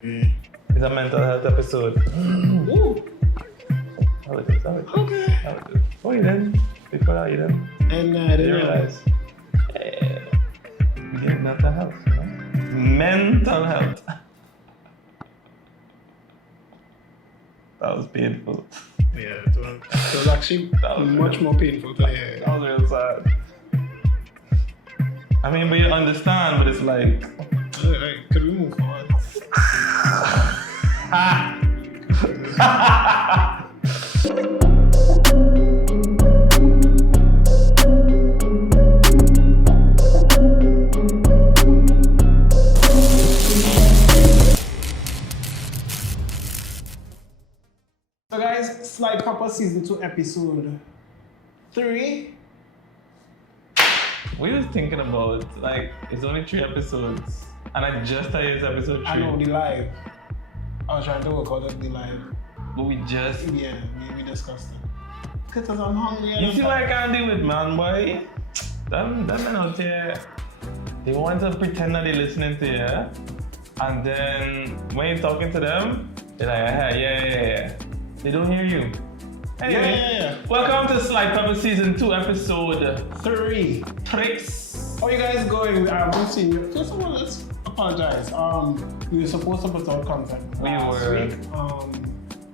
It's a mental health episode. Ooh. How it is, how it is. Okay. How it is. Oh, you didn't? Before that, you didn't? And I You didn't realize? We get mental health, you know? Mental health. That was painful. Yeah, it was actually That was much more painful to hear. That was real sad. I mean, but you understand, but it's like... Alright, could we move forward? So guys, Slide Papa Season 2 Episode 3. We was thinking about, like, it's only 3 episodes. And I just started this episode 3. I know, the live. I was trying to work out the live. But we just... Yeah, we discussed it. Because I'm hungry. You see what I can't deal with, man, boy? Them men out here, they want to pretend that they're listening to you. And then when you're talking to them, they're like, yeah. They don't hear you. Anyway, Yeah. welcome to Slide Papa Season 2, Episode 3. Tricks. How you guys going? I haven't seen you. First of all, let's apologize. We were supposed to put out content last week.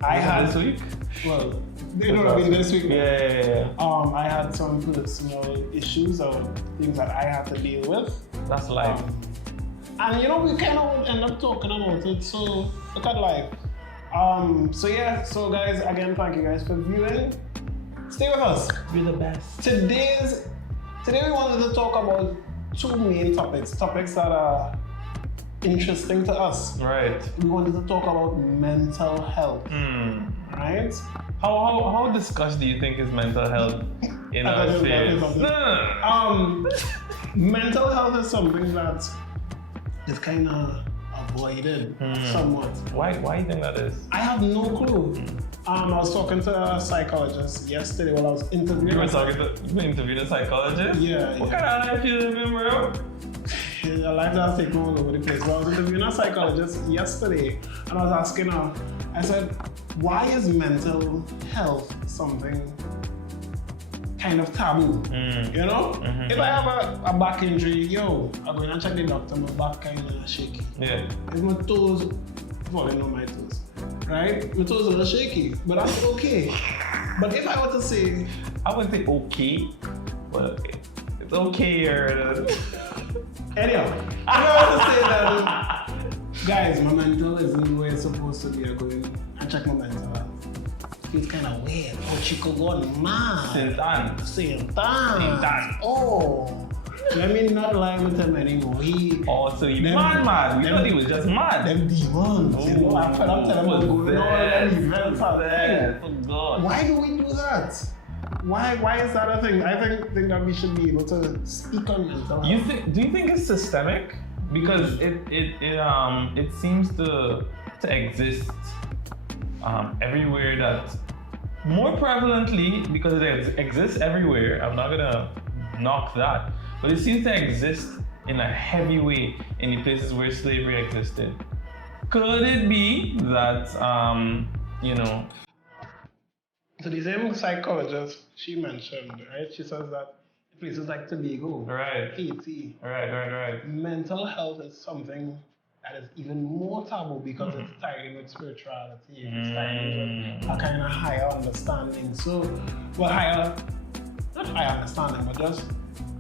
I had this week? Well, they don't have been this week. Yeah. I had some personal issues or things that I had to deal with. That's life. And you know, we kind of end up talking about it. So look at life. So guys, again, thank you guys for viewing. Stay with us. You're the best. Today we wanted to talk about 2 main topics that are interesting to us. Right. We wanted to talk about mental health, right? How discussed do you think is mental health in our sphere? No. Mental health is something that is kind of avoided somewhat. Why do you think that is? I have no clue. I was talking to a psychologist yesterday while I was interviewing. You were interviewing a psychologist? Yeah. What kind of life you living, bro? A life that's taken all over the place. So I was interviewing a psychologist yesterday and I was asking her, I said, why is mental health something kind of taboo? You know? If I have a back injury, I'm going to check the doctor, my back kind of shaky. Yeah. If my toes, falling on my toes, right? My toes are a little shaky, but I'm okay. But if I were to say... I wouldn't say okay, but it's okay. Anyhow, if I were to say that, guys, my mental isn't where it's supposed to be, I'm going and check my mental health. Feels kind of weird. Oh, Chico gone mad. Same time. Oh, let me not lie with him anymore. So he mad. We thought he was just mad. Them demons. You know, I'm telling him I'm going all them events out there. Oh God. Why do we do that? Why is that a thing? I think that we should be able to speak on mental health. Do you think it's systemic? Because it seems to exist everywhere, that more prevalently, because it exists everywhere. I'm not gonna knock that, but it seems to exist in a heavy way in the places where slavery existed. Could it be that So the same psychologist she mentioned, right? She says that places like Tobago, right, Haiti, right, mental health is something that is even more taboo because it's tied in with spirituality, it's tied in with a kind of higher understanding. Not higher understanding, but just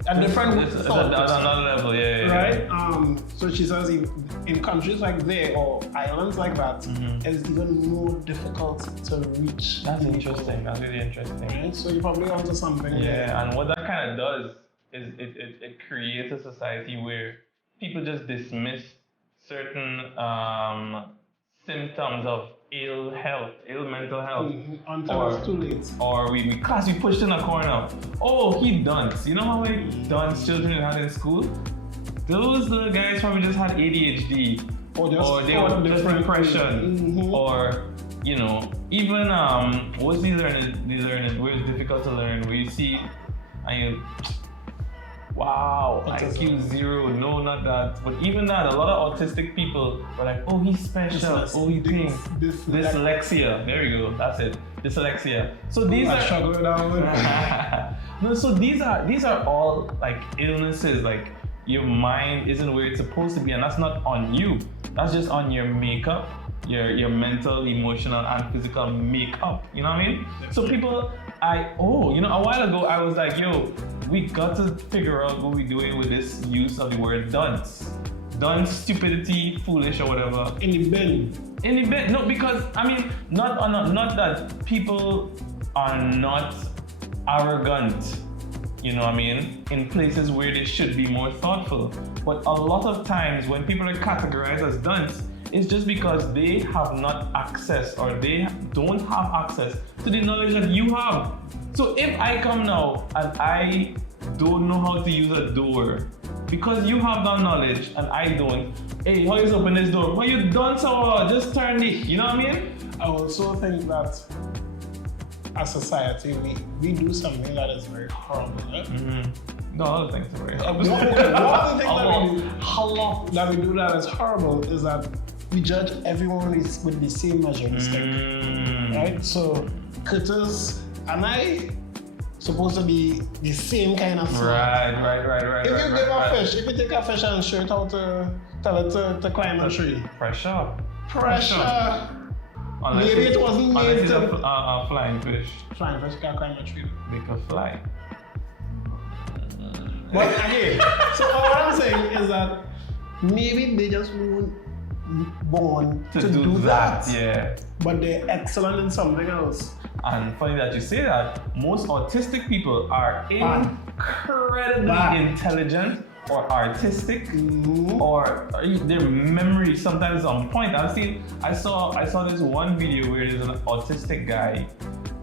a different thought. Another level, yeah. Right? So she says in countries like there or islands like that, it's even more difficult to reach. That's interesting. That's really interesting. Right? So you probably onto something. Yeah, and what that kind of does is it creates a society where people just dismiss certain symptoms of ill mental health. Until it's too late. Or we pushed in a corner. Oh, he dunce. You know how many dunce children you had in school? Those little guys probably just had ADHD. Or they were just depression. Or, even what's these learning where it's difficult to learn, where you see and you wow, Autism. IQ 0, no, not that. But even that, a lot of autistic people were like, oh, he's special, oh, he thinks. Dyslexia, there we go, that's it. Dyslexia. So these are struggling down. no, so these are all like illnesses, like your mind isn't where it's supposed to be, and that's not on you. That's just on your makeup, your mental, emotional, and physical makeup. You know what I mean? So people, a while ago I was like, yo, we got to figure out what we're doing with this use of the word dunce. Dunce, stupidity, foolish, or whatever. In the bin. In the bin, no, because I mean, not that people are not arrogant, you know what I mean, in places where they should be more thoughtful. But a lot of times when people are categorized as dunce, it's just because they have not access or they don't have access to the knowledge that you have. So if I come now and I don't know how to use a door, because you have that knowledge and I don't, hey, how you open this door? Well, you done so, just turn it, you know what I mean? I also think that as society, we do something that is very horrible. Right? Mm-hmm. No, other things are very horrible. One of the things that we do that is horrible is that we judge everyone with the same measuring stick. Right? So Curtis and I supposed to be the same kind of food. Right. If you give a fish, if you take a fish and show it how to tell it to climb a tree. Pressure. Maybe it wasn't made it's to... a flying fish. Flying fish can't climb a tree. They can fly. But again, so what I'm saying is that maybe they just weren't born to do that. Yeah. But they're excellent in something else. And funny that you say that, most autistic people are incredibly intelligent or artistic, or their memory sometimes is on point. I saw this one video where there's an autistic guy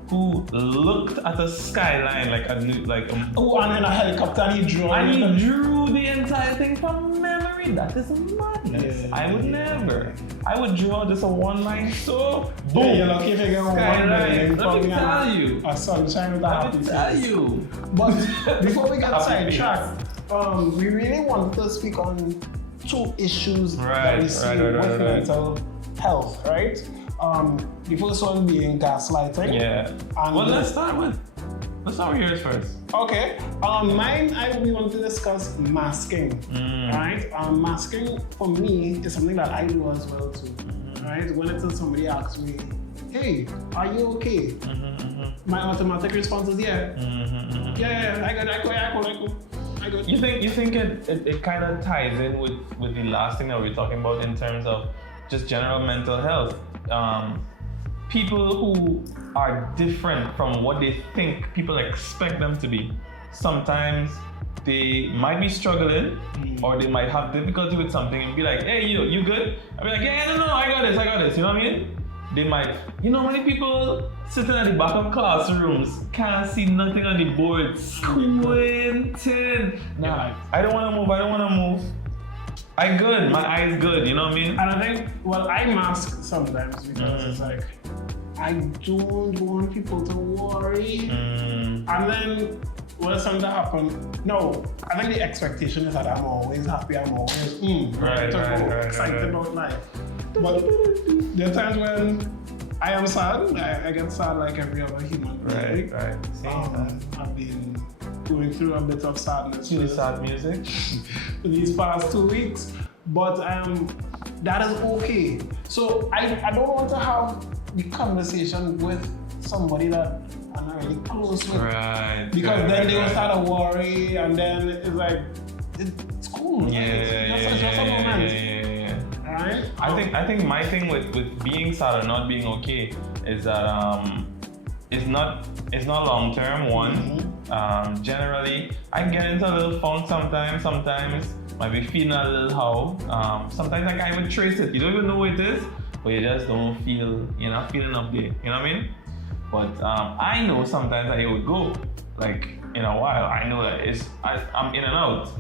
who looked at a skyline and in a helicopter he drew. And he drew the entire thing from memory. That is madness. Yeah, I would never. I would draw just a one line. So boom. Yeah, you're lucky if you get one line. Let me tell you. A sunshine with a happy face. Let me tell you. But before we get sidetracked, we really wanted to speak on two issues that we see with mental health, right? The first one being gaslighting. Yeah. And let's start with yours first. Okay. We want to discuss masking. Right? Masking for me is something that I do as well too. Right? When somebody asks me, hey, are you okay? My automatic response is yeah. Yeah, I got. You think it kind of ties in with the last thing that we're talking about in terms of just general mental health? People who are different from what they think people expect them to be. Sometimes they might be struggling or they might have difficulty with something and be like, hey, you good? I'll be like, yeah, no, I got this, you know what I mean? They might, many people sitting at the back of classrooms can't see nothing on the board, squinting. Nah, I don't want to move. I good, my eyes good, you know what I mean? And I think, I mask sometimes because it's like, I don't want people to worry. And then when something happens, no, I think the expectation is that I'm always happy, I'm always excited about life. But there are times when I am sad, I get sad like every other human being. Right. I've been going through a bit of sadness. Sad music? These past 2 weeks, but that is okay. So I don't want to have the conversation with somebody that I'm not really close with, because then they will start to worry, and then it's like it's cool. It's just a moment. Right? I think my thing with being sad or not being okay is that it's not long term. One, generally I get into a little funk sometimes might be feeling a little how. Sometimes I can't even trace it. You don't even know what it is, but you just don't feel, you're not feeling up there. You know what I mean? But I know sometimes that it would go like in a while. I know that I'm in and out.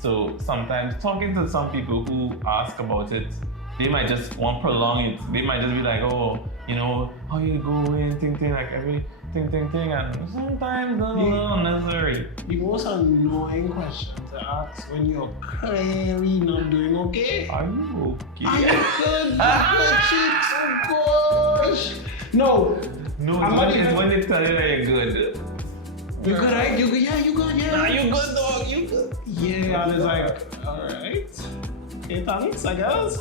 So sometimes talking to some people who ask about it, they might just want to prolong it. They might just be like, oh, how you going, thing, like every thing, and sometimes a little unnecessary. The most annoying question to ask when you're clearly not doing okay. Are you okay? Are you good? Good cheeks, oh gosh. No, it's when they tell you that you're good. You good, right? You good? Yeah, you good? Yeah. Nah, you good, dog. You good. Yeah, and it's like, alright. Okay, thanks, I guess.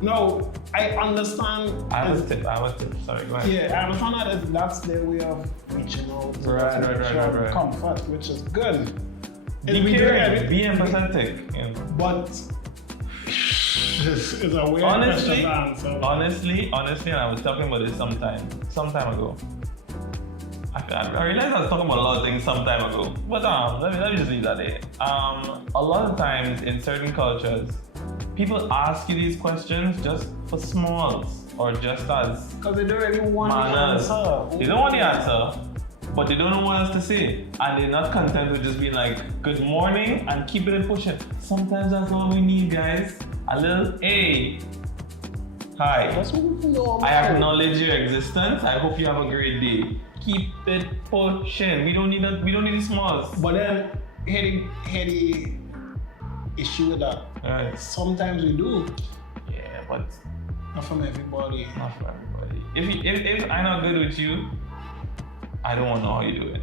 No, I understand. I have a tip. Sorry, go ahead. Yeah, I understand that that's their way of reaching out to Right. comfort, which is good. Be caring, be empathetic. You know. But it's a weird question to answer. Honestly, and I was talking about this some time ago. I realized I was talking about a lot of things some time ago, but let me just leave that there. A lot of times in certain cultures, people ask you these questions just for smalls or just as because they don't really want manners. the answer. They don't want the answer, but they don't know what else to say, and they're not content with just being like, "Good morning," and keeping it pushing. Sometimes that's all we need, guys. A little "Hey, hi. That's what we know. I acknowledge your existence. I hope you have a great day." Keep it pushing. We don't need the smalls. But then, here the issue with that. Right. Sometimes we do. Yeah, but not from everybody. Not from everybody. If I'm not good with you, I don't want to know how you do it.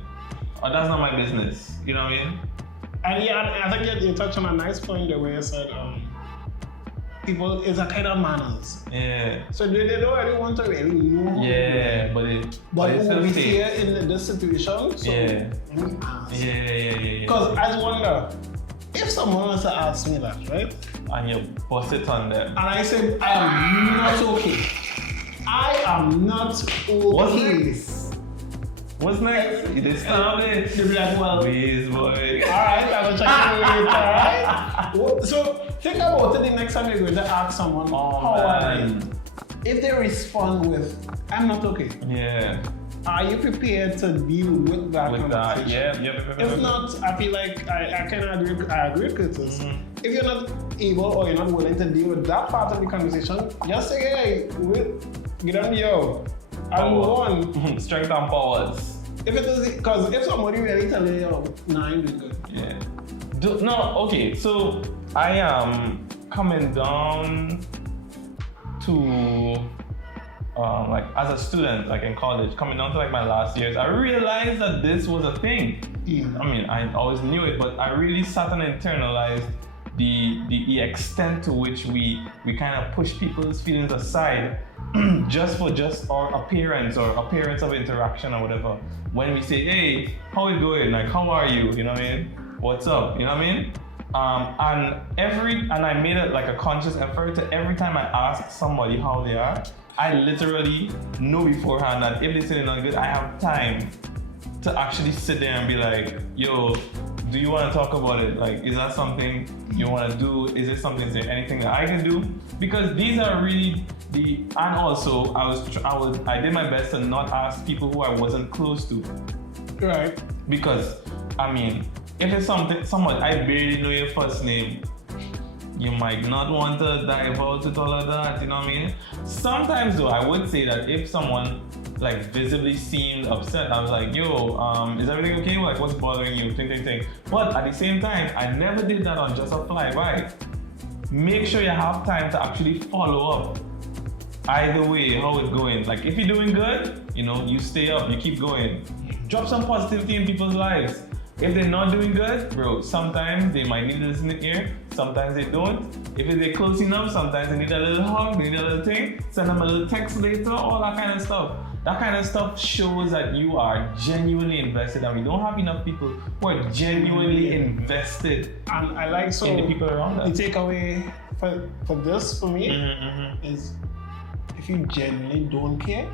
Or that's not my business. You know what I mean? And yeah, I think you touched on a nice point the way you said people is a kind of manners. Yeah. So they don't really want to really know. Yeah, but we see it in this situation. So yeah. Let me ask. Yeah. Because I just wonder if someone wants to ask me that, right? And you bust it on them. And I say I am not okay. I am not okay. What's next? You did stop it. They'll be like, well, please, boy. Alright, I will check you later, alright? So think about it the next time you're going to ask someone how are you? If they respond with, I'm not okay. Yeah. Are you prepared to deal with that conversation? Yeah. If not, I feel like I kind of agree with Curtis. If you're not able or you're not willing to deal with that part of the conversation, just say, hey, get on yo. I'll move on. Strength and powers. If it is, because if somebody really tell you, yo, nah, I'm doing good. Yeah. Okay, so I am coming down to like as a student, like in college, coming down to like my last years, I realized that this was a thing. I mean, I always knew it, but I really sat and internalized the extent to which we kind of push people's feelings aside just for our appearance or appearance of interaction or whatever. When we say, hey, how it going? Like, how are you? You know what I mean? What's up? You know what I mean? And I made it like a conscious effort to every time I ask somebody how they are, I literally know beforehand that if they say they're not good, I have time to actually sit there and be like, yo, do you want to talk about it? Like, is that something you want to do? Is there anything that I can do? Because these are really and also I did my best to not ask people who I wasn't close to. Right. Because, I mean, if it's someone I barely know your first name, you might not want to dive out with all of that, you know what I mean? Sometimes though, I would say that if someone like visibly seemed upset, I was like, yo, is everything okay? Like, what's bothering you? Think. But at the same time, I never did that on just a flyby. Make sure you have time to actually follow up. Either way, how it's going. Like, if you're doing good, you stay up, you keep going. Drop some positivity in people's lives. If they're not doing good, bro, sometimes they might need to listen to ear, sometimes they don't. If they're close enough, sometimes they need a little hug, they need a little thing, send them a little text later, all that kind of stuff. That kind of stuff shows that you are genuinely invested, and we don't have enough people who are genuinely invested and I like in the people around us. The takeaway for this, for me, is if you genuinely don't care,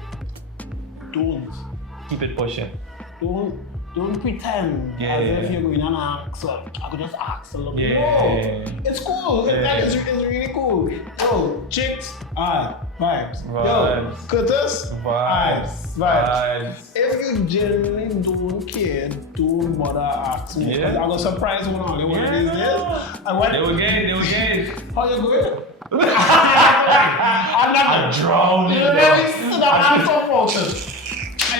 don't. Keep it pushing. Don't pretend as if you're going on ask. I could just ask a little bit. No, it's cool. It's really cool. Yo, chicks, vibes. Yo, Curtis, vibes. If you genuinely don't care, don't bother asking me. I'm gonna surprise one of these days. They will get it. How you going? I'm not drowning. I'm so focused.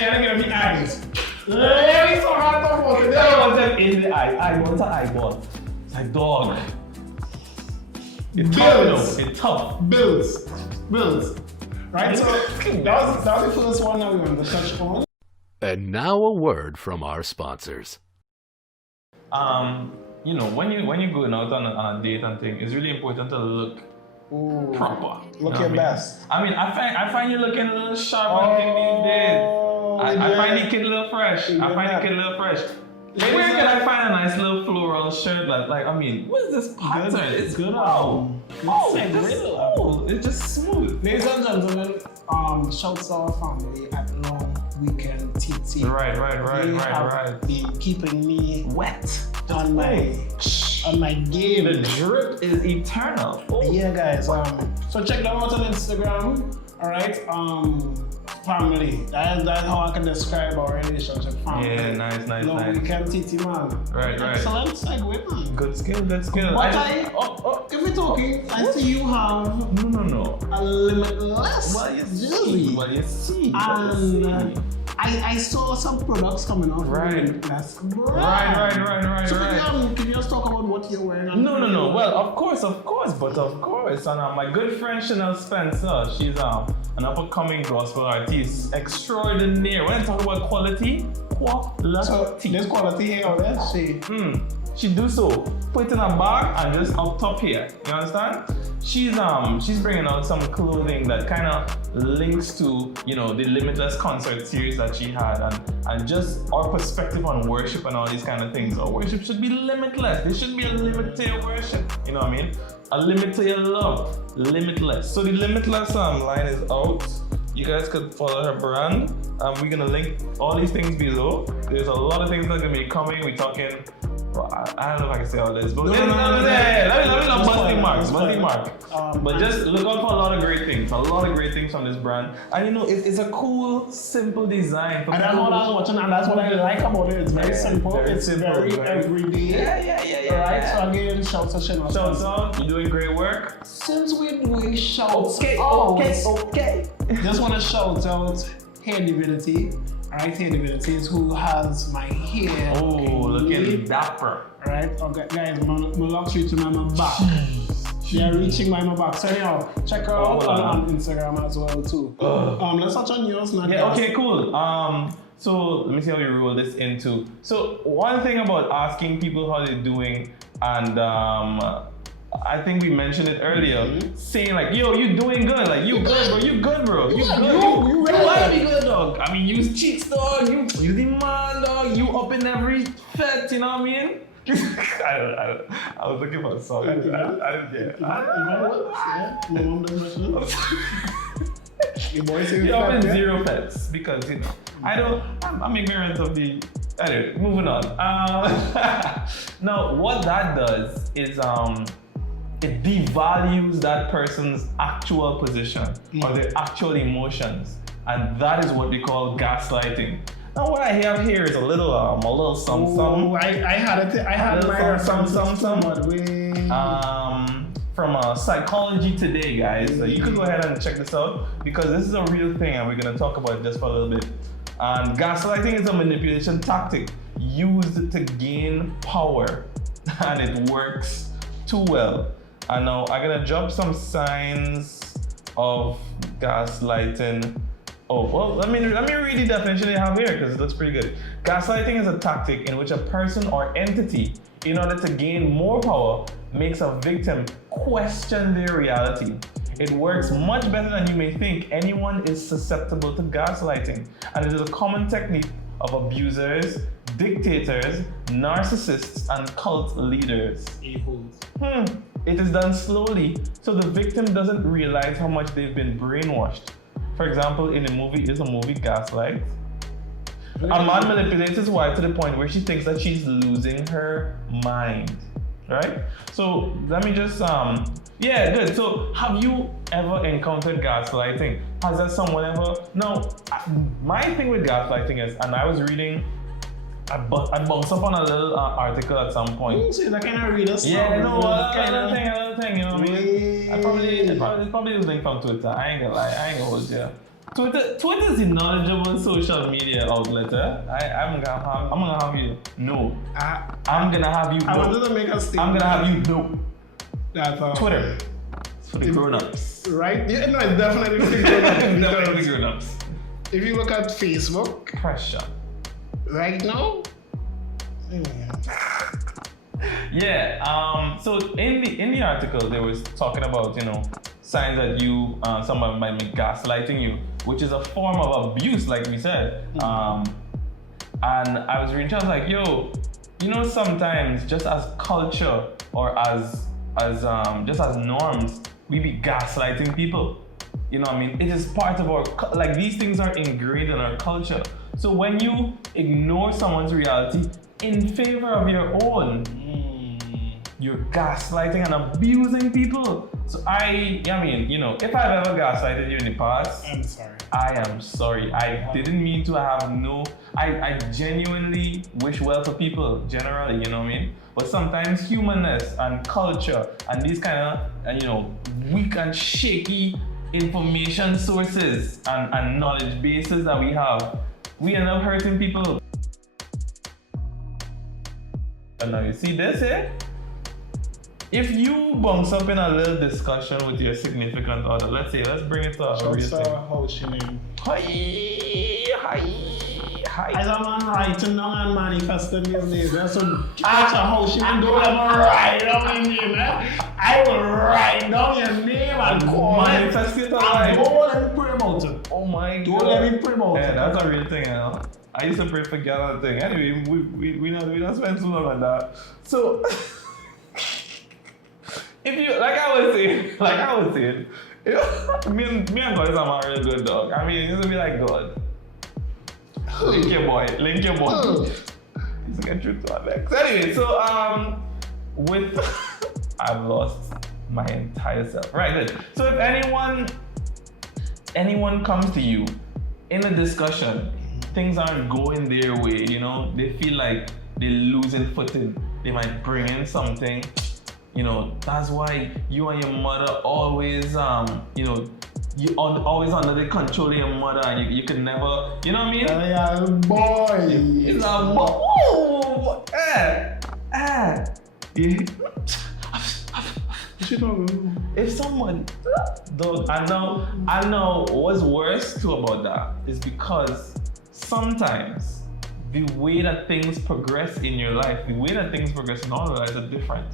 I get me eyes. Let me so hard to hold it. I want them in the eye. I want an eyeball. It's like dog. It's tough, you know. It's tough. Bills. Right? So that was the first one that we wanted to touch on. And now a word from our sponsors. You know, when you're going out on a date and thing, it's really important to look proper. Look your best. I mean, I find you looking a little sharp and thing these days. I find you kid a little fresh. Where can I find a nice little floral shirt like I mean, what is this pattern? It's good. Wow. It's just smooth. Ladies and gentlemen, shouts out our family at Long Weekend TT. Right. They have been keeping me Wet. on my game. The drip is eternal. Yeah, guys. So check them out on Instagram. All right. Family. That's how I can describe our relationship. Family. Yeah, nice. Long Weekend TT, man. Right. Excellent segue, man. Good skill. But if we're talking, I see you have No. a limitless jersey. Well, you see. And I saw some products coming out. Right. That's Right. So can you just talk about what you're wearing? No. Well, of course. And my good friend Chanel Spencer, she's an up-and-coming gospel artist extraordinaire. When I talk about quality. So there's quality here or there? She do so. Put it in a bag and just up top here. You understand? She's bringing out some clothing that kind of links to, you know, the Limitless concert series that she had and just our perspective on worship and all these kind of things. Our worship should be limitless. There shouldn't be a limit to your worship. You know what I mean? A limit to your love. Limitless. So the Limitless line is out. You guys could follow her brand. We're gonna link all these things below. There's a lot of things that are gonna be coming. We're talking. Well, I don't know if I can say all this, but let me know busting mark. But just look out for a lot of great things from this brand. And you know, it's a cool, simple design. And that's what I was watching, and that's what I like about it. It's very simple. It's very everyday. Yeah. Right. So again, shouts out, Chanel. Shouts out. You're doing great work. Since we're doing shouts Okay. Just want to shout out Hair Divinity. Right, Hair Divinity is who has my hair. Oh, looking dapper. Right, okay, guys, my locks reaching my back. They are reaching my back. So anyhow, check her out on Instagram as well too. Let's touch on yours now. Yeah, okay, cool. So let me see how we roll this into. So one thing about asking people how they're doing, and I think we mentioned it earlier, saying like, yo, you doing good, like you good, bro. You wanna be good, dog. I mean, you cheats, dog. You the man, dog. You up in every fet, you know what I mean? I was looking for a song. Your boy saying you're up in zero pets because you know I'm ignorant of the. Anyway, moving on. Now, what that does is it devalues that person's actual position or their actual emotions, and that is what we call gaslighting. Now, what I have here is a little some. I had my some. From Psychology Today, guys. So you can go ahead and check this out because this is a real thing, and we're gonna talk about it just for a little bit. And gaslighting is a manipulation tactic used to gain power, and it works too well. And now I'm gonna drop some signs of gaslighting. Oh, well, let me read the definition they have here because it looks pretty good. Gaslighting is a tactic in which a person or entity, in order to gain more power, makes a victim question their reality. It works much better than you may think. Anyone is susceptible to gaslighting, and it is a common technique of abusers, dictators, narcissists, and cult leaders. It is done slowly, so the victim doesn't realize how much they've been brainwashed. For example, in a movie Gaslight, a man manipulates his wife to the point where she thinks that she's losing her mind, right? So let me just, yeah, good. So have you ever encountered gaslighting? Has that someone ever? No, my thing with gaslighting is, and I was reading, I bounced up on a little article at some point. So that kind of read us. Yeah, no, another thing, you know what I mean? It probably was linked from Twitter. I ain't gonna lie, I ain't gonna hold you. Twitter is a knowledgeable social media outlet. I'm gonna have you know. I'm gonna have you know. I wanted to make a statement. I'm gonna have you know. That Twitter. It's for the grown-ups. Right? Yeah, no, it's definitely for the grown-ups. Definitely grown-ups. If you look at Facebook, Pressure. right now, Yeah. So in the article, they was talking about signs that you someone might be gaslighting you, which is a form of abuse, like we said. And I was reading, I was like, yo, sometimes just as culture or as just as norms, we be gaslighting people. You know what I mean? It is part of our, these things are ingrained in our culture. So when you ignore someone's reality in favor of your own, you're gaslighting and abusing people. So if I've ever gaslighted you in the past, I'm sorry. I am sorry. I didn't mean to I genuinely wish well for people, generally, you know what I mean? But sometimes humanness and culture and these kind of, weak and shaky information sources and knowledge bases that we have, we end up hurting people. And now you see this here? If you bounce up in a little discussion with your significant other, let's bring it to a real thing. How she name? Hi. As a man writing down and manifesting these days, that's so how she name. Don't ever write down your name, I will write down your name and call manifest it. Don't let me pray about it. Oh my God. Don't let me pray about it. Yeah, that's a real thing, I used to pray for girl and thing. Anyway, we not spend too long on that. So if you like I was saying, me and God is a real good dog. I mean, it's to be like God. Link your boy. He's get through to our next. Anyway, so I've lost my entire self. Right then. So if anyone comes to you in a discussion, things aren't going their way, they feel like they're losing footing, they might bring in something. That's why you and your mother always, you always under the control of your mother, and you can never, you know what I mean? Yeah, boy. It's a boy. If someone, though, I know what's worse too about that is because sometimes the way that things progress in your life, the way that things progress in all our lives are different.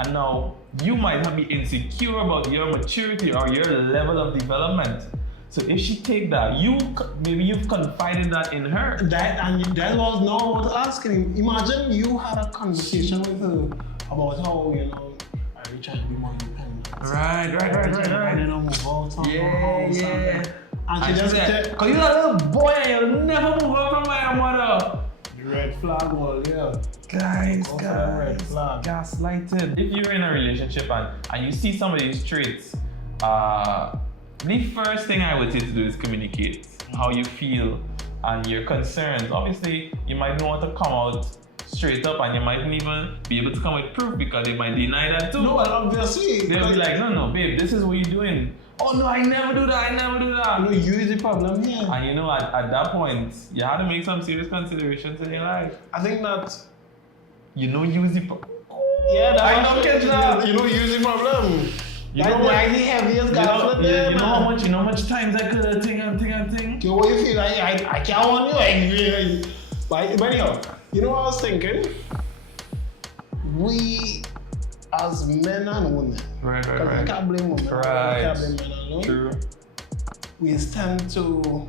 And now you might not be insecure about your maturity or your level of development. So if she take that, maybe you've confided that in her. That was not what I was asking. Imagine you had a conversation with her about how, I try to be more independent. Right. And move out Yeah. And she just said, because you're a little boy and you'll never move out from my mother. The red flag wall, yeah. Guys, red flag. gaslighted. If you're in a relationship and you see some of these traits, the first thing I would say to do is communicate how you feel and your concerns. Obviously, you might not want to come out straight up and you mightn't even be able to come with proof because they might deny that too. No, obviously. They'll be like, no, babe, this is what you're doing. Oh no, I never do that. You is the problem here. And at that point, you have to make some serious considerations in your life. I think that use the problem. Yeah, I don't get that. Use the problem. That's the heaviest gaslight there. You know how much times I could have think. Okay, what you feel? I can't want you. But anyhow, you know what I was thinking? We as men and women, right. I can't blame women. Right. I can't blame men alone. True. We tend to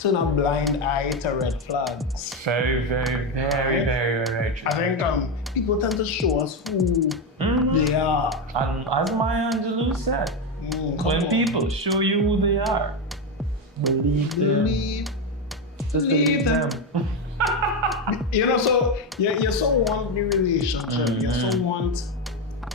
turn a blind eye to red flags. Very, very, very, very, very true. I think people tend to show us who they are. And as Maya Angelou said, when people show you who they are, believe them. Just believe them. So you so want the relationship, you so want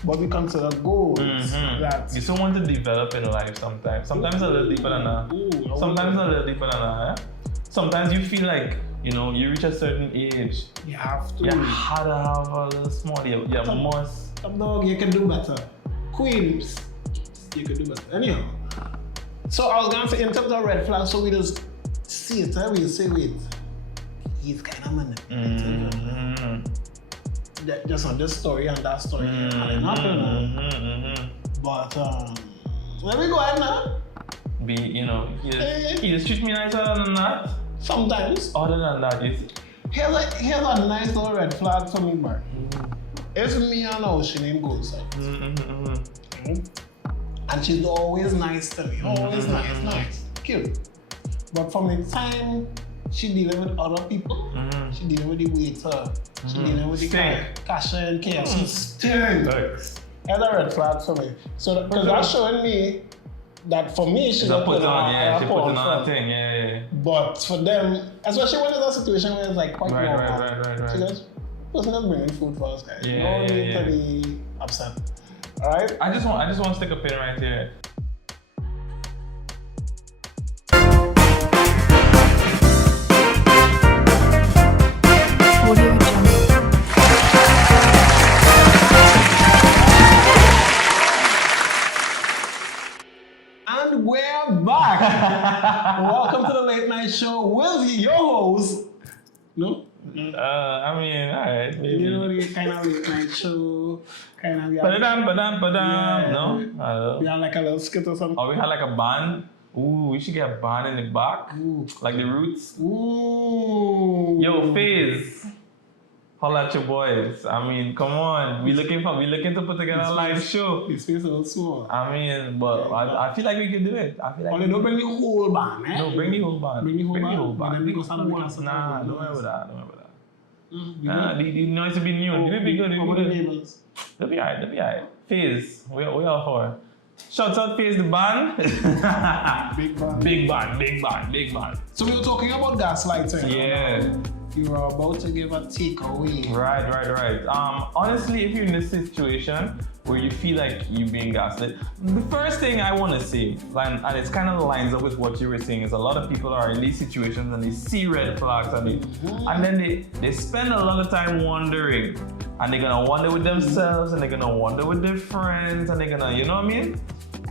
what we consider goals. That you so want to develop in life sometimes. Sometimes a little deeper than that. Sometimes a little deeper than that. Yeah? Sometimes you feel like, you reach a certain age. You have to. You have to have a little small. You must. Top dog, you can do better. Queens, you can do better. Anyhow, So I was gonna say, in terms of red flags, so we just see it, we say, wait, he's kind of manipulative. Just on this story and that story, but let me go ahead now. He just treat me nicer than that. Sometimes. Other than that, here's a nice little red flag for me, Mark. It's me and how she name goes out. And she's always nice to me. Always nice. Cute. But from the time she dealing with other people, she dealing with the waiter, she dealing with the cashier and KFC, stink. There's a red flag for me. So because that's showing me that for me, she's a put on a thing, yeah. But for them, especially when there's a situation where it's like quite normal, she goes, person is bringing food for us, guys. No need to be upset. Alright? I just want to stick a pin right here. And we're back. Welcome to the late night show with your host. No? I mean, alright, maybe. You know, the kind of late night show, kind of. No? We have like a little skit or something. Or we had like a band. Ooh, we should get a band in the back. Ooh. Like the Roots. Ooh. Yo, FaZe. Holla at your boys. I mean, come on. We looking to put together a live show. This space is a little small. I mean, but I feel like we can do it. I feel like only don't bring the whole band, eh? No, bring the whole band. Bring the whole band. Don't worry about that. The noise will be new. It'll be good. They'll be alright. FaZe, we all for. Shouts out FaZe the band. Big band. So we were talking about gaslighting. Yeah. You were about to give a takeaway. Right. Honestly, if you're in this situation where you feel like you're being gaslit, the first thing I want to say, and it kind of lines up with what you were saying, is a lot of people are in these situations and they see red flags and then they spend a lot of time wondering, and they're gonna wonder with themselves and they're gonna wonder with their friends and they're gonna, you know what I mean?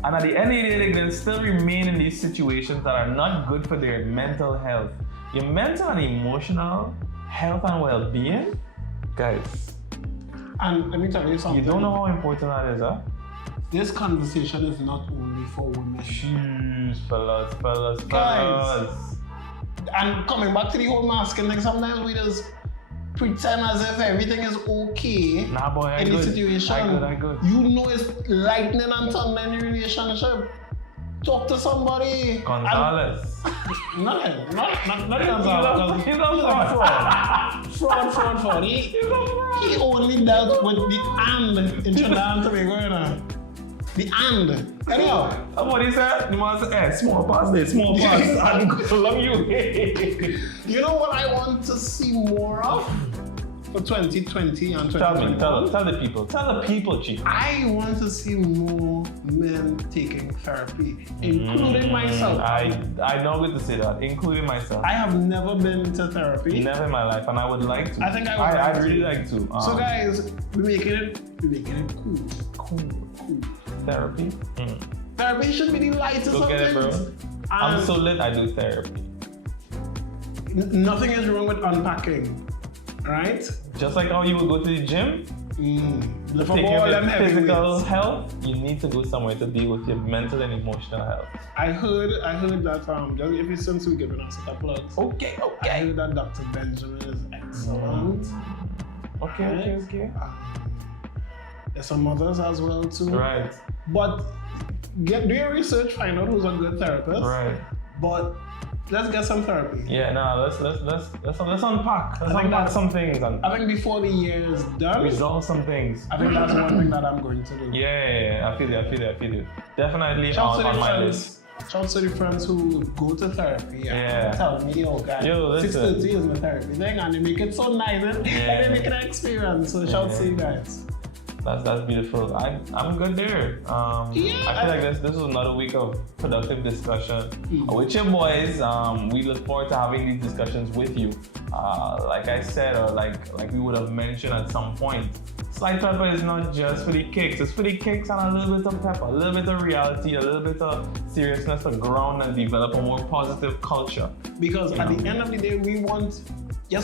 And at the end of the day, they're gonna still remain in these situations that are not good for their mental health. Your mental and emotional health and well-being, guys. And let me tell you something. You don't know how important that is, huh? This conversation is not only for women. Jeez, fellas. Guys. And coming back to the whole masking thing, sometimes we just pretend as if everything is okay in the situation. I good. You know it's lightning and thunder in the relationship. Talk to somebody. Gonzalez. Not Gonzalez. He's a fraud. He only dealt with the and in Trinidad and Tobago. The and. Anyhow. That's what he said. The man said, small pass. I'm gonna love you. You know what I want to see more of for 2020 and 2021? Tell the people, Chief. I want to see more men taking therapy, including myself. I know good to say that, including myself. I have never been to therapy. Never in my life, and I would like to. I think I'd really like to. So guys, we're making it cool. Therapy? Therapy should be the lightest of Get it, bro. I'm so lit, I do therapy. Nothing is wrong with unpacking, right? Just like how you would go to the gym, to take care of your physical health, you need to go somewhere to deal with your mental and emotional health. I heard that just if you since we're giving us a plugs. Okay. I heard that Dr. Benjamin is excellent. Okay. There's some others as well too. Right. But do your research, find out who's a good therapist. Right. But let's get some therapy. Yeah, let's unpack. Let's unpack some things. I think before the year is done, resolve some things. I think that's one thing that I'm going to do. Yeah, I feel you. Definitely on my list. Shout out to the friends who go to therapy and tell me, guys, 6:30 is my therapy thing, and they make it so nice and they make it an experience. So shout out to you guys. That's beautiful. I'm good there. I feel like this was another week of productive discussion with your boys. We look forward to having these discussions with you. Like I said, or like we would have mentioned at some point, Slight Pepper is not just for the kicks. It's for the kicks and a little bit of pepper, a little bit of reality, a little bit of seriousness to ground and develop a more positive culture. Because at the end of the day, we want to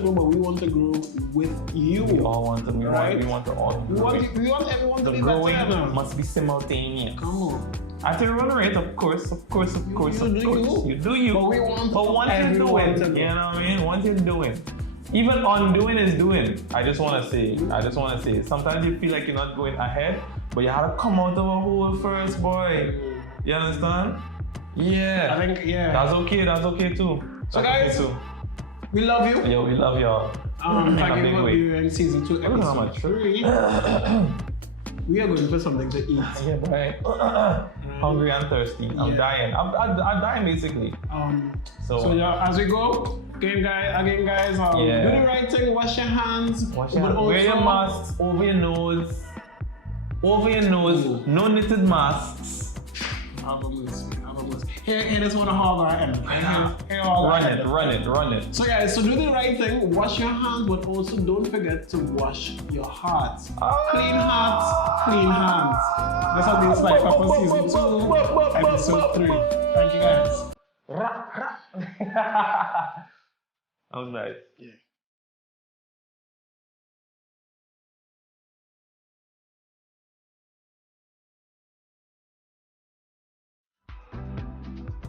grow, but we want to grow with you. We all want to. We want to all. We want everyone to be growing better. must be simultaneous. Come on. At a run rate, of course. You do you. But we want once you're everyone doing, to grow. you know what I mean? Once you're doing, even undoing is doing. I just want to say, sometimes you feel like you're not going ahead, but you have to come out of a hole first, boy. You understand? Yeah. I think, yeah. That's okay too. So guys, we love you. Yeah, we love y'all. Thank you for viewing season 2, episode 3. We are going for something to eat. Yeah, boy. Hungry and thirsty. I'm dying. I'm dying basically. So yeah, as we go, again guys, do the right thing. Wash your hands. Wear your masks over your nose. No knitted masks. Have a mercy. Here, this one, hog our end. Run it. So guys, do the right thing. Wash your hands, but also don't forget to wash your hearts. Clean hearts, clean hands. This has been Slight Pepper season 2, episode 3. Thank you guys. That was nice. Yeah.